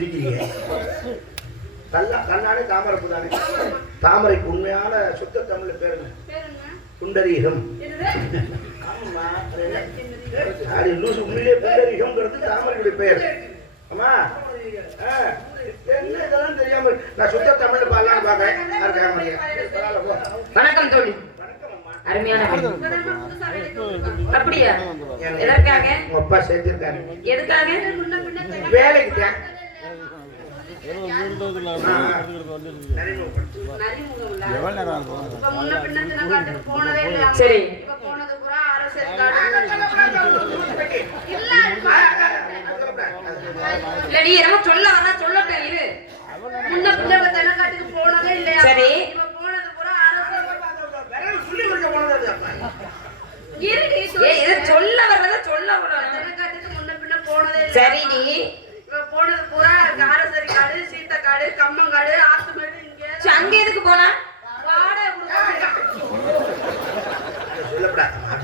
சிரிக்கிறீங்க? கண்ணாடி தாமரை தானே. தாமரைக்கு உண்மையான சுத்த தமிழ்ல பேருங்க புண்டரீகம். உண்மையிலே புண்டரீகம்ங்கிறது தாமரையுடைய பெயர். ஆமா என்ன இதெல்லாம் தெரியாம நான் சுத்த தமிழ்ல பாடலான்னு பாக்கிறேன். வணக்கம் தோழி. அருமையான அப்படியா? எதற்காக உங்க அப்பா சேர்த்திருக்காரு? எதுக்காக? வேலைக்கு. சரி இல்லடி என்னமோ சொல்ல வந்தா சொல்லட்டும் இரு. முன்ன பின்ன தென்னக்காட்டுக்கு போனதே இல்லையா? சரி போனது பூரா சொல்ல வர்றத சொல்ல தென்னக்காட்டுக்கு முன்ன பின்ன போனதே இல்லை. சரி நீ போனது பூரா காரசரி காடு, சீத்தக்காடு, கம்மங்காடு, ஆத்துமேடு. இங்க அங்க எதுக்கு போனா?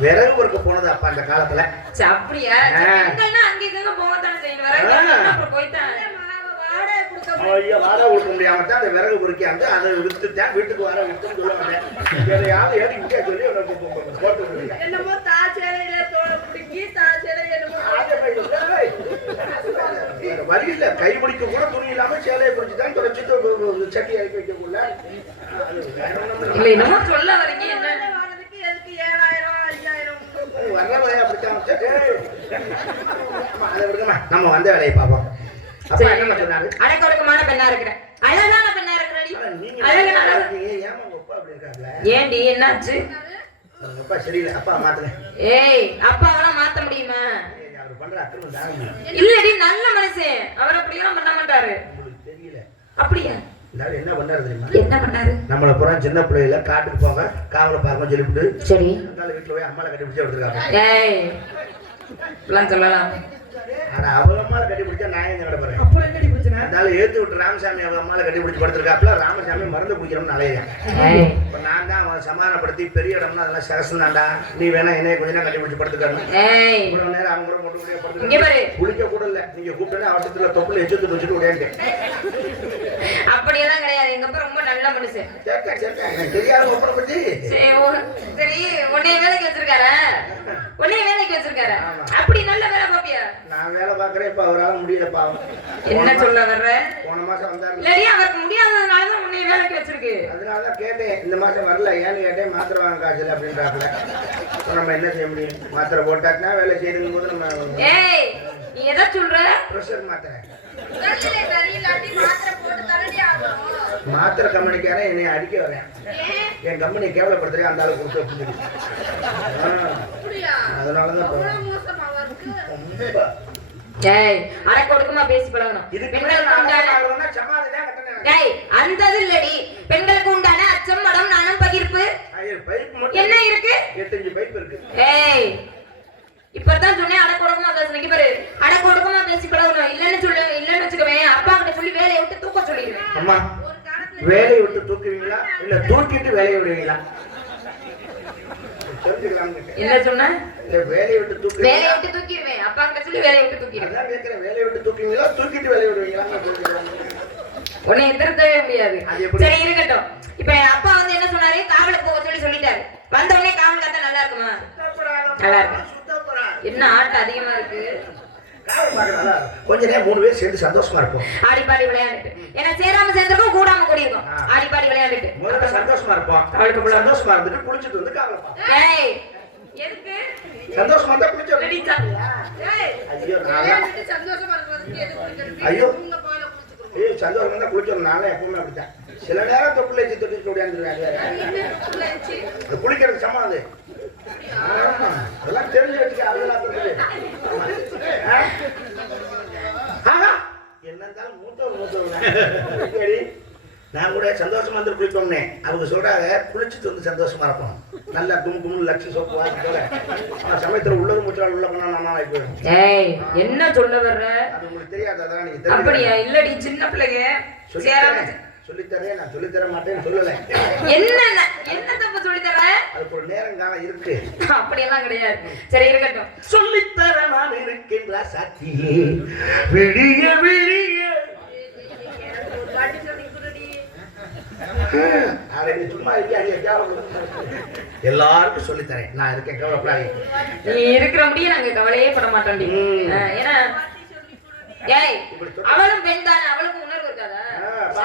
விறகு பொறுக்க போனது அப்ப அந்த காலத்துல. அப்படியா? அங்க போகத்தானே செய்யணும். போய்தான் வாடகை கொடுக்க முடியாம தான் அந்த விறகு பொறுக்கியாந்து அதை வித்துட்டேன். வீட்டுக்கு வர விட்டுன்னு சொல்ல மாட்டேன். யாரும் ஏறி முக்கிய சொல்லி என்னமோ தாச்சேலையில பிடிக்கி தாச்சேலை வழி இல்ல. கை பிடிக்க கூட துணி இல்லாம சேலையை பிடிச்சுதான் தொடச்சிட்டு சட்டி அரைக்க வைக்கக்குள்ள என்னமோ சொல்ல வரீங்க. என்ன நம்ம வந்த வேலையை பார்ப்போம். அடக்கொடுக்கமான பெண்ணா இருக்கிறேன். அழகான பெண்ணா இருக்கிறடி. ஏண்டி என்னாச்சு? அப்பா சரியில்லை. அப்பா மாத்துறேன். ஏய் அப்பாவெல்லாம் மாத்த முடியுமா? இல்லடி நல்ல மனுஷன். அவர் அப்படியெல்லாம் பண்ண மாட்டாரு. தெரியல. அப்படியா? என்ன பண்ணாரு தெரியுமா? என்ன பண்ணாரு? நம்மள புறா சின்ன பிள்ளையில காட்டுக்கு போங்க காவல பாருங்க சொல்லிவிட்டு சரி அதனால வீட்டுல போய் அம்மாவை கட்டி பிடிச்சி எடுத்துருக்காங்க. ஏய் இப்பெல்லாம் சொல்லலாம். ஆனா அவ அம்மாவை கட்டி பிடிச்சா நான் எங்க நடப்பறேன். அப்புறம் கட்டி பிடிச்சனா அதனால ஏத்து விட்டு ராமசாமி அவ அம்மாவை கட்டி பிடிச்சி படுத்திருக்காப்ல. ராமசாமி மருந்து குடிக்கிறோம்னு அலையறேன். இப்ப நான் தான் அவன் சமாதானப்படுத்தி பெரிய இடம்னா அதெல்லாம் சரசம் தான்டா. நீ வேணா என்னைய கொஞ்ச நேரம் கட்டி பிடிச்சி படுத்துக்கணும். ஏய் இவ்வளவு நேரம் அவங்க கூட மட்டும் கூட படுத்து இங்க பாரு. குளிக்க கூட இல்ல. நீங்க கூப்பிட்டா அவசரத்துல தொப்புல எச்சுட்டு வச்சுட்டு ஓடியாண்டே. அப்படியெல்லாம் கிடையாது. எங்க அப்பா ரொம்ப நல்ல மனுஷன். எனக்கு தெரியாத ஒப்பனை பத்தி. சரி உன்னைய வேலைக்கு வச்சிருக்காரா? உன்னைய வேலைக்கு வச்சிருக்காரா? அப்படி நல்ல வேலை பாப்பியா? நான் வேலை பாக்குறேன். இப்ப அவரால் முடியல பாவம். என்ன சொல்ல வர்ற? போன மாசம் வந்தாரு. இல்லடி அவருக்கு முடியாததுனாலதான் உன்னைய வேலைக்கு வச்சிருக்கு. அதனாலதான் கேட்டேன். இந்த மாசம் வரல ஏன்னு கேட்டேன். மாத்திரை வாங்க காய்ச்சல் அப்படின்றாப்புல. நம்ம என்ன செய்ய முடியும்? மாத்திரை போட்டாச்சுன்னா வேலை செய்யறதும் போது நம்ம. ஏய் நீ எதை சொல்ற? பிரஷர் மாத்திரை. மாத்திரை கம்பெனிக்கார என்னை அடிக்க வரேன். என் கம்பெனி கேவலப்படுத்துறேன். அந்த அளவுக்கு கொடுத்து அதனாலதான் ஏய் அடக்கொடுக்கமா பேசி பழகணும். அந்த இல்லடி பெண்களுக்கு உண்டான அச்சம் மடம் நாணம் பகிர்ப்பு என்ன இருக்கு? 8 பைப் இருக்கு. ஏய் இப்பதான் சொன்னேன் அடக்கொடுக்கமா பேசுறீங்க பாரு. அடக்கொடுக்கமா பேசி பழகணும். இல்லன்னு வச்சுக்கவே அப்பா கிட்ட சொல்லி வேலையை விட்டு தூக்க சொல்லிடுவேன். அம்மா வேலையை விட்டு தூக்குவீங்களா இல்ல தூக்கிட்டு வேலையை விடுவீங்களா? என்ன சொன்ன? வேலையை விட்டு தூக்கு. வேலையை விட்டு தூக்கிடுவேன். அப்பா கிட்ட சொல்லி வேலையை விட்டு தூக்கிடுவேன். அதான் கேக்குறேன். வேலையை விட்டு தூக்குவீங்களா தூக்கிட்டு வேலையை விடுவீங்களா? உன்னை எதிர்க்கவே முடியாது. சரி இருக்கட்டும். இப்ப அப்பா வந்து என்ன சொன்னாரு? காவலுக்கு போக சொல்லிட்டாரு. வந்த உடனே காவல் காத்தா நல்லா இருக்குமா? நல்லா இருக்கு. என்ன ஆட்டம் அதிகமா இருக்கு. கொஞ்ச நேரம் 3 பேர் சேர்ந்து சந்தோஷமா இருப்போம். ஆடிப்பாடி விளையாண்டுட்டு. ஏன்னா சேராம சேர்ந்திருக்கோம் கூடாம கூடியிருக்கோம். ஆடிப்பாடி விளையாண்டுட்டு முதல்ல சந்தோஷமா இருப்போம். அவளுக்கு சந்தோஷமா இருந்துட்டு குளிச்சுட்டு வந்து காவல் பார்ப்போம். ஏய் எதுக்கு சந்தோஷமா இருந்தா குளிச்சு ரெடிச்சா? ஏய் ஐயோ விளையாண்டுட்டு சந்தோஷமா இருக்கிறதுக்கு எதுக்கு குளிக்கணும்? ஐயோ உங்க போயில குளிச்சுக்கறோம். ஏய் சந்தோஷமா இருந்தா குளிச்சோம். நானே எப்பவுமே அப்படிதான். சில நேரம் தொப்புல ஏத்தி தொட்டிட்டு ஓடியாந்துருவாங்க. குளிக்கிறது சமாது. அதெல்லாம் தெரிஞ்சு வச்சுக்க. அதெல்லாம் என்ன இருந்தாலும் மூத்தவர் நான் கூட சந்தோஷமா வந்து குளிப்போம்னே. அவங்க சொல்றாங்க குளிச்சுட்டு வந்து சந்தோஷமா இருப்போம். நல்லா கும்பு லட்சம் சோப்பு வாங்கி போல. ஆனா சமயத்துல உள்ளது மூச்சால் உள்ள பண்ணா நம்ம போயிடும். ஏய் என்ன சொல்ல வர்ற? அது உங்களுக்கு தெரியாது. அதான் நீங்க அப்படியா? இல்லடி சின்ன பிள்ளைங்க சொல்லித்தரேன். நான் சொல்லித்தர மாட்டேன்னு சொல்லல. என்ன தப்பு சொல்லித்தர? அதுக்கு ஒரு நேரம் காலம் இருக்கு. அப்படியெல்லாம் கிடையாது. சரி இருக்கட்டும். சொல்லித்தர நான் இருக்கின்ற சாட்சியே விடிய விடிய சும்மா எல்லாருக்கும் சொல்லித்தரேன். நான் இருக்கேன், கவலைப்படாதீங்க. நீ இருக்கிற முடியும் நாங்க கவலையே பட மாட்டோம். ஏன்னா ஏய் அவளும் பெண் தானே, அவளுக்கும் உணர்வு இருக்காதா?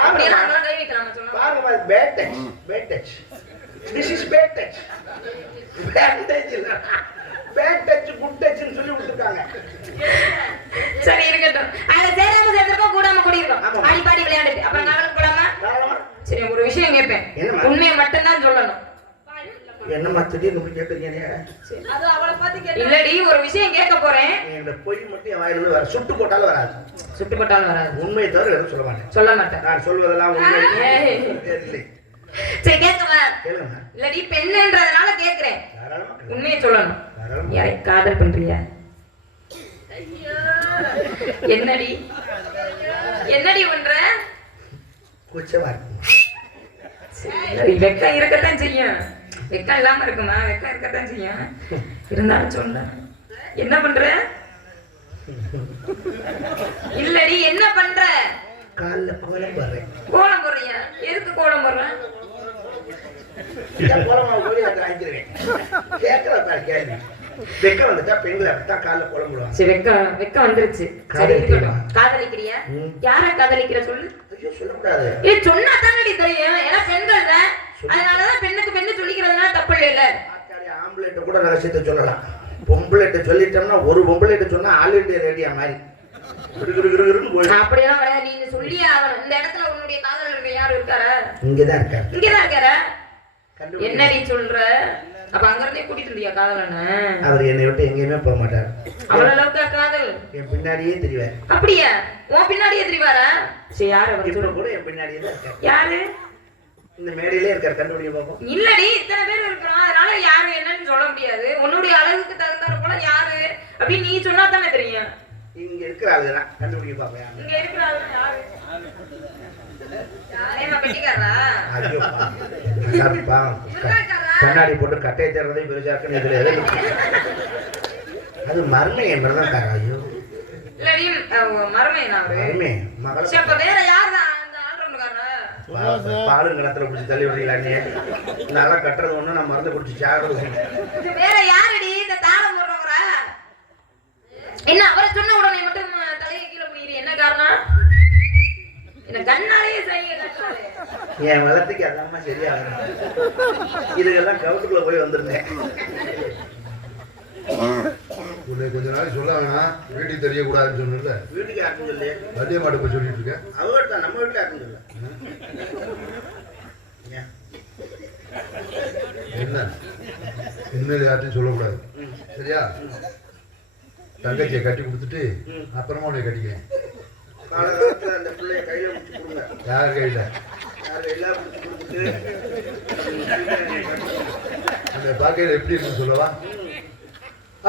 அப்படியே நாங்களும் கை வைக்கலாமா சொல்லுங்க? பாருங்க, bad touch, bad touch. This is bad touch. Bad touch இல்ல, பேட் டச் குட் டச்னு சொல்லி விட்டுட்டாங்க. சரி இருக்கட்டும். அத சேராம சேர்ந்திருக்கோம், கூடாம கூடியிருக்கோம். ஆடி பாடி விளையாடுது. அப்புறம் காவலுக்கு போலாமா? சரி, ஒரு விஷயம் கேட்பேன், உண்மையை மட்டும் தான் சொல்லணும். என்னமா திடீர்னு இப்படி கேட்குறீங்க? அது அவளை பார்த்து கேட்க இல்லடி, ஒரு விஷயம் கேட்க போறேன். இந்த பொய் மட்டும் என் வாயிலிருந்து வர, சுட்டு போட்டாலும் வராது. சுட்டு போட்டாலும் வராது. உண்மையை தவிர எதுவும் சொல்ல மாட்டேன். சொல்ல மாட்டேன். நான் சொல்வதெல்லாம் உண்மை இல்லை. சரி கேட்கமா? கேளுங்க. இல்லடி பெண்ணுன்றதுனால கேட்கிறேன், உண்மையை சொல்லணும். யாரை காதல் பண்றியா? என்னடி என்னடி பண்ற? கூச்சமா இருக்கு. வெக்கம் இருக்கத்தான் செய்யும். வெக்கம் இல்லாம இருக்குமா? வெக்கம் இருக்கத்தான் செய்யும். இருந்தாலும் சொல்ல, என்ன பண்ற? இல்லடி என்ன பண்ற? கால்ல கோலம் போடுறேன். கோலம் போடுறியா? எதுக்கு கோலம் போடுற? கோலமா போய் அதை வாங்கிடுவேன். கேட்கறதா கேள்வி. வெக்கம் வந்துட்டா பெண்கள் அப்படித்தான் கால்ல கோலம் போடுவாங்க. சரி, வெக்கம் வந்துருச்சு. காதலிக்கிறியா? யார காதலிக்கிற சொல்லு. ஐயோ சொல்லக்கூடாது. ஏ சொன்னா தானடி தெரியும். ஏன்னா பெண்கள் தான், அதனாலதான் பெண்ணுக்கு பெண்ணு சொல்லிக்கிறதுனால தப்பு இல்ல. ஆம்பளைட்ட கூட ரகசியத்தை சொல்லலாம். பொம்பளைட்ட சொல்லிட்டோம்னா, ஒரு பொம்பளைட்ட சொன்னா ஆல் இண்டியா ரேடியா மாதிரி அப்படியெல்லாம் கிடையாது. நீங்க சொல்லியே ஆகணும். இந்த இடத்துல உன்னுடைய காதலர்கள் யாரும் இருக்காரா? இங்கதான் இருக்காரு. இங்கதான் இருக்காரா? என்னடி சொல்ற? அப்ப அங்க இருந்தே கூட்டிட்டு இருந்தியா காதலன்னு? அவர் என்னை விட்டு எங்கேயுமே போக மாட்டார். அவ்வளவு அளவுக்கா காதல்? என் பின்னாடியே திரிவார். அப்படியா? உன் பின்னாடியே திரிவாரா? சரி, யாரு அவர்? இப்ப கூட என் பின்னாடியே தான் இருக்காரு. யாரு? இந்த மேடையிலே இருக்காரு. கண்டுபிடிக்க பார்ப்போம். இல்லடி, இத்தனை பேர் இருக்கிறோம், அதனால யாரு என்னன்னு சொல்ல முடியாது. உன்னுடைய அழகுக்கு தகுந்தாற போல யாரு அப்படின்னு நீ சொன்னா தானே தெரியும். இங்க இருக்கிற ஆளுதான் கண்டுபிடிக்க பார்ப்பேன். இங்க இருக்கிற ஆளு யாரு? பெட்டிக்காரா? கண்ணாடி போட்டு கட்டையை தேர்றதே பெருசாக்குன்னு இதுல எது? அது மர்மை என்பதுதான் காரணம். ஐயோ இல்லடி, மர்மையா? மர்மை மகள். அப்ப வேற யார் தான் அந்த ஆல்ரவுண்டர்காரா? பாலும் கிணத்துல குடிச்சு தள்ளி விடுறீங்களா? நல்லா கட்டுறது ஒண்ணு, நான் மருந்து குடிச்சு சாடுறது. வேற யாரடி இந்த தாளம் போடுறவரா? என்ன அவரை சொன்ன உடனே மட்டும் தலையை கீழே குடிக்கிறீ? என்ன காரணம்? என்ன கண்ணாலேயே செய்ய கட்டாலே? என் வளர்த்துக்கு அதாம சரியா இதுக்கெல்லாம் கவுட்டுக்குள்ள போய் வந்திருந்தேன். கொஞ்ச நாள் சொல்லாங்கன்னா வீட்டுக்கு தெரியக்கூடாதுன்னு சொன்னல. வீட்டுக்கு யாருன்னு சொல்லி அதே மாட்டு போய் சொல்லிட்டு இருக்கேன். அவர்கிட்ட நம்ம வீட்டுல யாருன்னு சொல்ல. என்ன இனிமேல் யார்ட்டையும் சொல்லக்கூடாது, சரியா? தங்கச்சியை கட்டி கொடுத்துட்டு அப்புறமா உன்னை கட்டிக்கேன். காலகாலத்துல அந்த பிள்ளைய கையில முடிச்சு கொடுங்க. யார் கையில? யார் எல்லாம் முடிச்சு கொடுத்துட்டு அந்த பார்க்கையில எப்படி இருக்குன்னு சொல்லவா?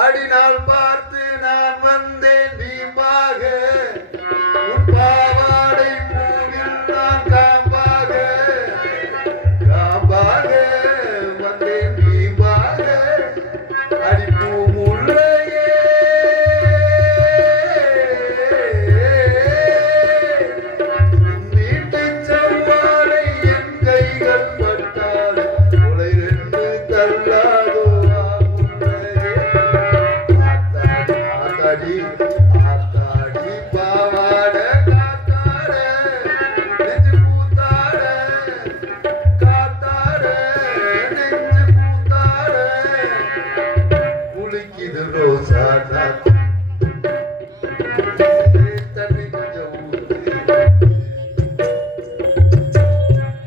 அடிநாள் பார்த்து நான் வந்தேன் வீம்பாக, உன் பாவாடை பூவில் நான் காம்பாக, காம்பாக வந்தேன் வீம்பாக, அடி பூமுல்லையே நீட்டு செவ்வாழை என் கைகள் பட்டால் உலை ரெண்டு தள்ளாதோ ஆத்தாடி ஆத்தாடி பாவாட காத்தாட நெஞ்சு பூத்தாட காத்தாட நெஞ்சு பூத்தாட குளிக்குது ரோசா தண்ணி கொஞ்சம் ஊத்து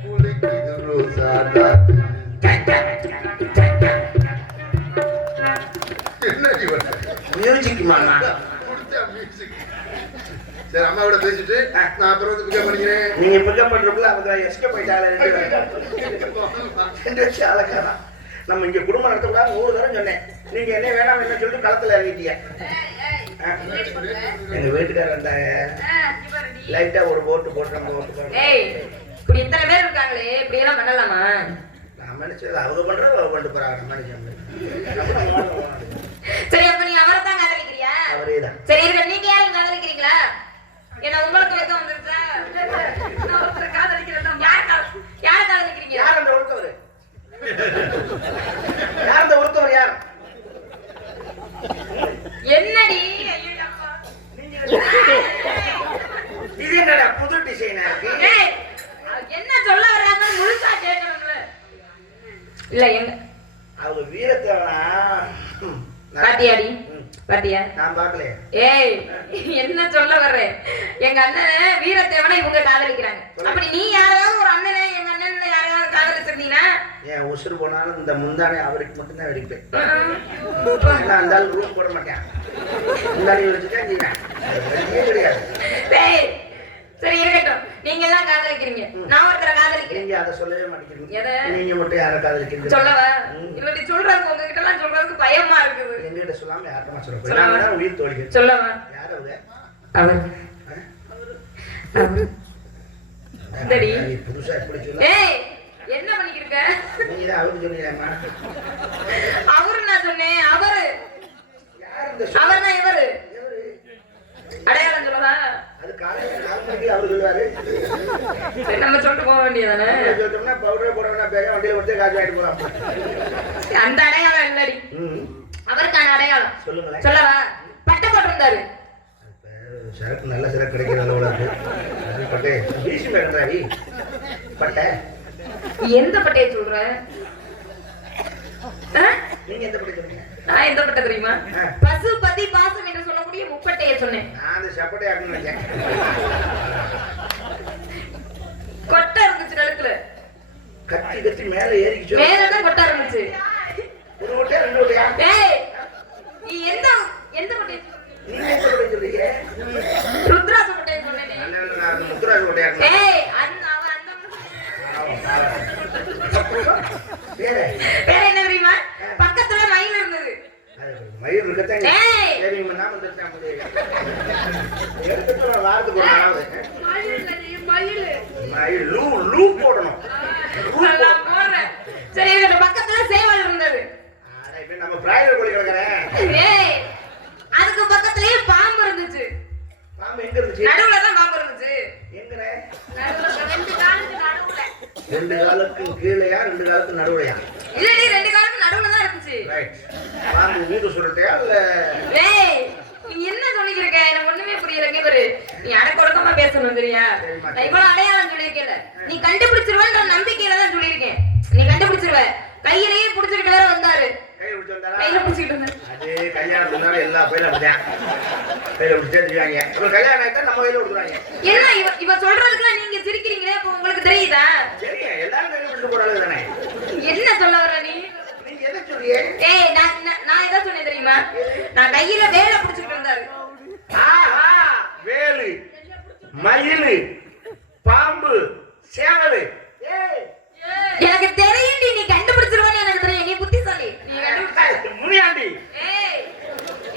குளிக்குது ரோசா என்ன இவன் மியூசிக் மாமா. சரி, அம்மாவோட பேசிட்டு நான் அப்புறம் வந்து பிக்கப் பண்ணிக்கிறேன். நீங்க பிக்கப் பண்றதுக்குள்ள அவங்க எஸ்கேப் போயிட்டாங்க. ரெண்டு வச்சு அழகாரா நம்ம இங்க குடும்பம் நடத்தக்கூடாது 100 தரம் சொன்னேன். நீங்க என்ன வேணாம் என்ன சொல்லிட்டு களத்துல இறங்கிட்டீங்க. எங்க வீட்டுக்காரர் வந்தாங்க, லைட்டா ஒரு போட்டு போட்டு. ஏய், இப்படி இத்தனை பேர் இருக்காங்களே, இப்படி எல்லாம் பண்ணலாமா? நான் மனுஷன் அவங்க பண்றது அவங்க பண்ணிட்டு போறாங்க. மனுஷன் சரி, அப்ப நீங்க அவரை தான் காதலிக்கிறியா? அவரேதான். சரி இருக்க, நீங்க யாரும் காதலிக்கிறீங்களா? ஏன்னா உங்களுக்கு வெக்கம் வந்துருச்சா? காதலிக்கிறதா? யார் காதலிக்கிறீங்க? விஷயம் இருக்கு. ஏய், என்ன சொல்ல வர்றாங்க முழுசா கேட்கணும்ல. இல்ல எங்க அவங்க வீரத்தேவனா பாத்தியாடி பாத்தியா? நான் பாக்கலையே. ஏய், என்ன சொல்ல வர்றேன்? எங்க அண்ணன் வீரத்தேவனை இவங்க காதலிக்கிறாங்க. அப்படி நீ யாராவது ஒரு அண்ணனை எங்க அண்ணன் யாராவது காதலிச்சிருந்தீங்கன்னா ஏன் உசுறு போனாலும் இந்த முந்தானே அவருக்கு மட்டும்தான் வெடிப்பேன். அந்த ஆள் ரூல் போட மாட்டேன். முந்தானி வச்சுட்டேன் கிடையாது. டேய், சரி இருக்கட்டும். நீங்க எல்லாம் காதலிக்கிறீங்க, நான் ஒருத்தரை காதலிக்கிறேன். நீங்க அதை சொல்லவே மாட்டேங்கிறீங்க. எதை? நீங்க மட்டும் யாரை காதலிக்கிறீங்க? சொல்லவா? இல்லாட்டி சொல்றதுக்கு உங்ககிட்ட எல்லாம் சொல்றதுக்கு பயமா இருக்குது. எங்கிட்ட சொல்லாம யார்கிட்ட சொல்றேன். நான் தான் உயிர் தோழிகள். சொல்லவா? யார் அவங்க? அவர் சரி புதுசா எப்படி சொல்ல? ஏய், என்ன பண்ணிக்கிட்டு இருக்க? நீங்க தான் அவருக்கு சொன்னீங்கம்மா. அவரு நான் சொன்னேன். அவரு யார் இந்த அவர் தான் இவரு. அடையாளம் சொல்லவா? அது காலையில 4 மணிக்கு அவரு சொல்லுவாரு. சரி, நம்ம சொல்லிட்டு போக வேண்டியதானே? சொல்லிட்டோம்னா பவுடர் போடணும்னா பேக வண்டியில கொடுத்து காசு வாங்கிட்டு போலாம். அந்த அடையாளம் இல்லடி, அவருக்கான அடையாளம் சொல்லுங்களேன். சொல்லவா? பட்டை போட்டிருந்தாரு. சரக்கு நல்ல சரக்கு கிடைக்கிற அளவுல இருக்கு. பட்டை வீசி மேடன்றாவி பட்டை. எந்த பட்டையை சொல்ற? நீங்க எந்த பட்டை சொல்றீங்க? நான் எந்த பட்டை தெரியுமா? பசுபதி பாசம் என்று சொல்லக்கூடிய முப்பட்டையை சொன்னேன். நான் அந்த சப்பட்டை ஆகணும்னு நினைச்சேன். கொட்டை இருந்துச்சு கழுத்துல. கத்தி கத்தி மேல ஏறிக்கிச்சு. மேலதான் கொட்டை இருந்துச்சு. ஒரு ஓட்டையா 2 ஓட்டையா? ஏய், நீ எந்த எந்த பட்டை? நீங்க எந்த பட்டை சொல்றீங்க? ருத்ராச பட்டையை சொன்னேனே. நான் முத்துராஜ் ஓட்டையா? ஏய், அவன் அந்த வேற என்ன தெரியுமா? பக்கத்துல மயில் இருந்தது. மயில் இருக்கத்தான். ஏய், சரி நம்ம நாம தெரிஞ்சா முடியாது. எடுத்துட்டு நான் வாரத்துக்கு ஒரு நாளாவது மயில் லூ போடணும். நல்லா போடுறேன். சரி, இந்த பக்கத்துல சேவல் இருந்தது. இப்ப நம்ம பிராய்லர் கோழி கிடக்குறேன். ஏய், அதுக்கு பக்கத்துலயே பாம்பு இருந்துச்சு. பாம்பு எங்க இருந்துச்சு? நடுவுல தான் பாம்பு இருந்துச்சு. எங்கனே? நடுவுல, 2 காலுக்கு நடுவுல. 2 காலுக்கு கீழயா 2 காலுக்கு நடுவுலயா? இல்லடி, 2 காலுக்கு நடுவுல தான் இருந்துச்சு. ரைட். பாம்பு வீடு சொல்றதையா இல்ல? ஏய், நீ என்ன சொல்லிட்டு இருக்க? எனக்கு ஒண்ணுமே புரியல. இங்க பாரு, நீ அடக்கொடக்கமா பேசணும் சரியா? நான் இவ்வளவு அடையாளம் சொல்லியிருக்கேன்ல, நீ கண்டுபிடிச்சிருவன்ற நம்பிக்கையில தான் சொல்லியிருக்கேன். நீ கண்டுபிடிச்சிருவ. கையிலேயே புடிச்சிட்டு வேற வந்தாரு. கையில புடிச்சிட்டு வந்தாரு. அது கல்யாணத்துக்கு முன்னாடி எல்லா பையில அப்படிதான் கையில பிடிச்சி தெரிஞ்சுவாங்க. அப்புறம் கல்யாணம் ஆயிட்டா நம்ம கையில கொடுத்துருவாங்க. என்ன இவ சொல்றதுக்குலாம் நீங்க சிரிக்கிறீங்களே, அப்ப உங்களுக்கு தெரியுதா? சரிங்க, எல்லாரும் கையில பிடிச்சு போற அளவு தானே. என்ன சொல்ல வர நீ? நீங்க எதை சொல்றீங்க? ஏய், நான் எதை சொன்னேன் தெரியுமா? நான் கையில வேலை புடிச்சிட்டு வந்தாரு. ஆஹா, வேலு, மயில், பாம்பு, சேவல். எனக்கு தெரியும், நீ கண்டுபிடிச்சிருவான்னு எனக்கு தெரியும். நீ புத்திசாலி. நீ கண்டுபிடிச்ச முனியாண்டி. ஏய்,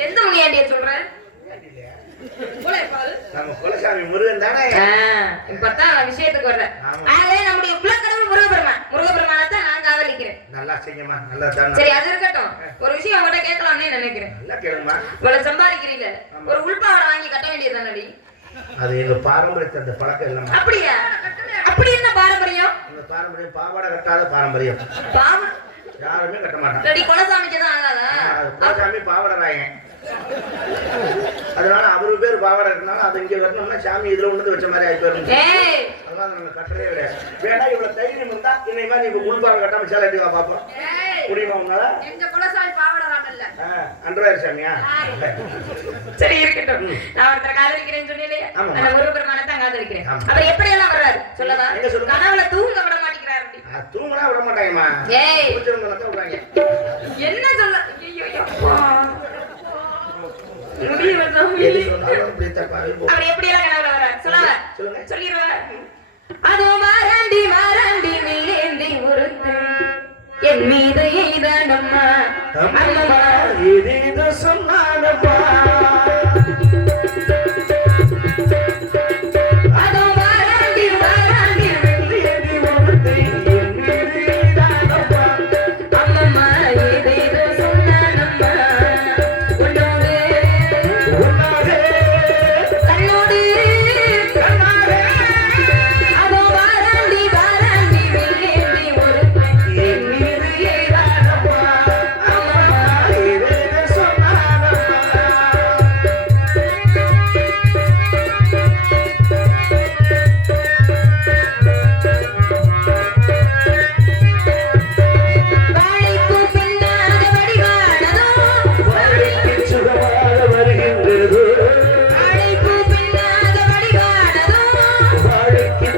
எந்த முனியாண்டிய சொல்ற? நம்ம குலசாமி முருகன் தானே. இப்பதான் விஷயத்துக்கு வர்றேன். ஆகவே நம்முடைய குலக்கடவுள் முருகப்பெருமான். முருகப்பெருமானை தான் நான் காதலிக்கிறேன். நல்லா செய்யுமா, நல்லா தான். சரி, அது இருக்கட்டும். ஒரு விஷயம் உங்கள்கிட்ட கேட்கலாம்னு நினைக்கிறேன். நல்லா கேளுமா. இவ்வளவு சம்பாதிக்கிறீங்க, ஒரு உள்பாவடை வாங்கி கட்ட வேண்டியதுதானடி? அது எங்க பாரம்பரியத்தை அந்த பழக்கம் இல்லமா. அப்படியா? அப்படி என்ன பாரம்பரியம்? எங்க பாரம்பரியம் பாவாடை கட்டாத பாரம்பரியம். யாருமே கட்ட மாட்டாங்க. குலசாமிக்கு தான் ஆகாதா? குலசாமி பாவாடை ராயன். அதனால அவரு பேர் பாவாடை இருக்கனால அது இங்க வரணும்னா சாமி இதுல ஒண்ணு வச்ச மாதிரி ஆகி போயிடும். அதனால நம்ம கட்டவே கிடையாது. வேணா இவ்வளவு தைரியம் இருந்தா இன்னை மாதிரி இப்ப உள்பாவடை கட்டாம சேலை எடுத்து பாப்போம். முடியுமா உங்களால? எங்க குலசாமி பாவாடை ராமல்ல. அன்றாயிரம் சாமியா? சரி இருக்கட்டும். நான் ஒருத்தரை காதலிக்கிறேன்னு சொன்னீங்களே, அந்த முருகப்பெருமானை தான் காதலிக்கிறேன். அவர் எப்படி எல்லாம் வர்றாரு சொல்லவா? கனவுல தூங்க விட மாட்டேங்கிறாரு. தூங்கினா விட மாட்டாங்கம்மா. ஏய், விடுறாங்க. என்ன சொல்ல? அவர் எப்படி எல்லாம் கனவுல வர்றாரு சொல்லவா? சொல்லிடுவா. அதோ மாறாண்டி மாறாண்டி நீந்தி ஒருத்து என் மீது எய்தானம்மா அம்மா இது சொன்னானப்பா.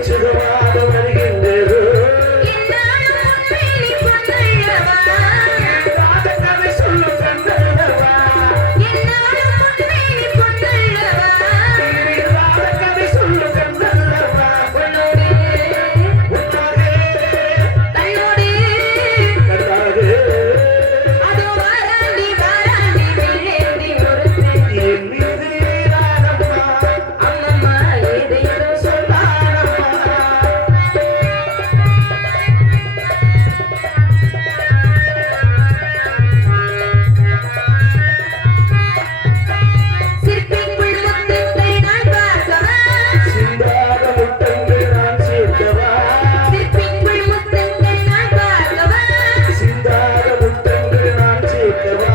சுகமாக வருகின்றது கதை சொல்லு கண்ணல்லவா கதை சொல்லு கண்ணல்லவா என் மீது சிந்தாத முத்தங்கள் நான் சேர்க்கவா சிந்தாத முத்தங்கள் நான் சேர்க்கவா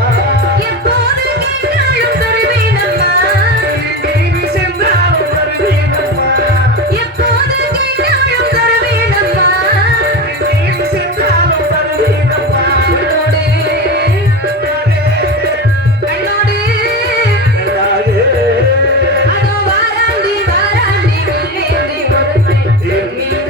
நீ சென்றாலும் வருவேனம்மா நீ சென்றாலும் வருவேனம்மா என் மீது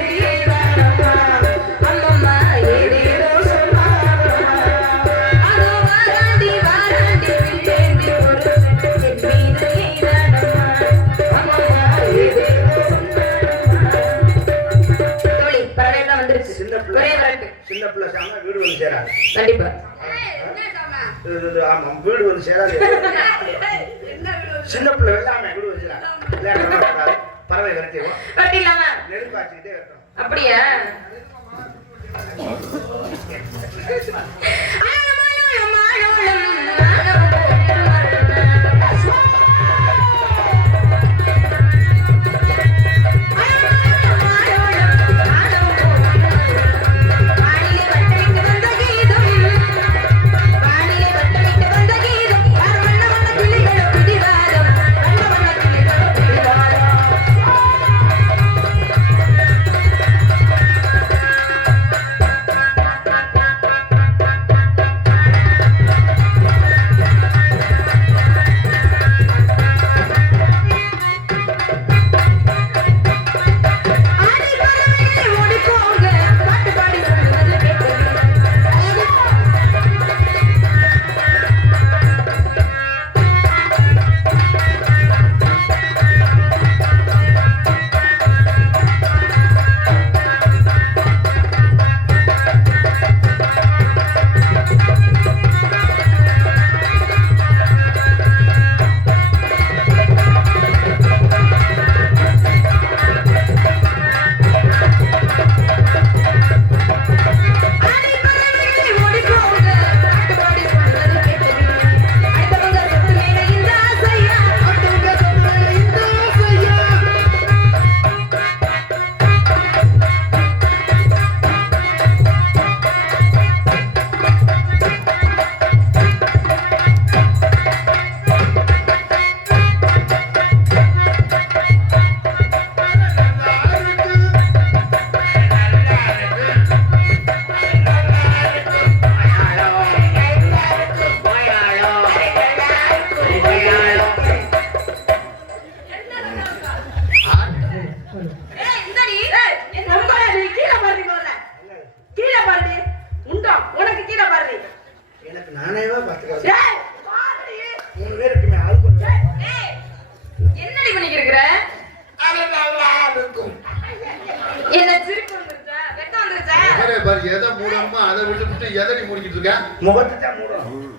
சின்ன பிள்ளை சாம வீடு வந்து சேராது கண்டிப்பா ஆமா வீடு வந்து சேராது சின்ன பிள்ளை வெள்ளாம வீடு வந்து சேராது பறவை விரட்டிடுவோம் கட்டிடலாமா நெருப்பாச்சுக்கிட்டே இருக்கணும் அப்படியா எதை மூடணுமோ அதை விட்டு எதை நீ முடிக்கிட்டு இருக்க முகத்தை தான் மூடணும்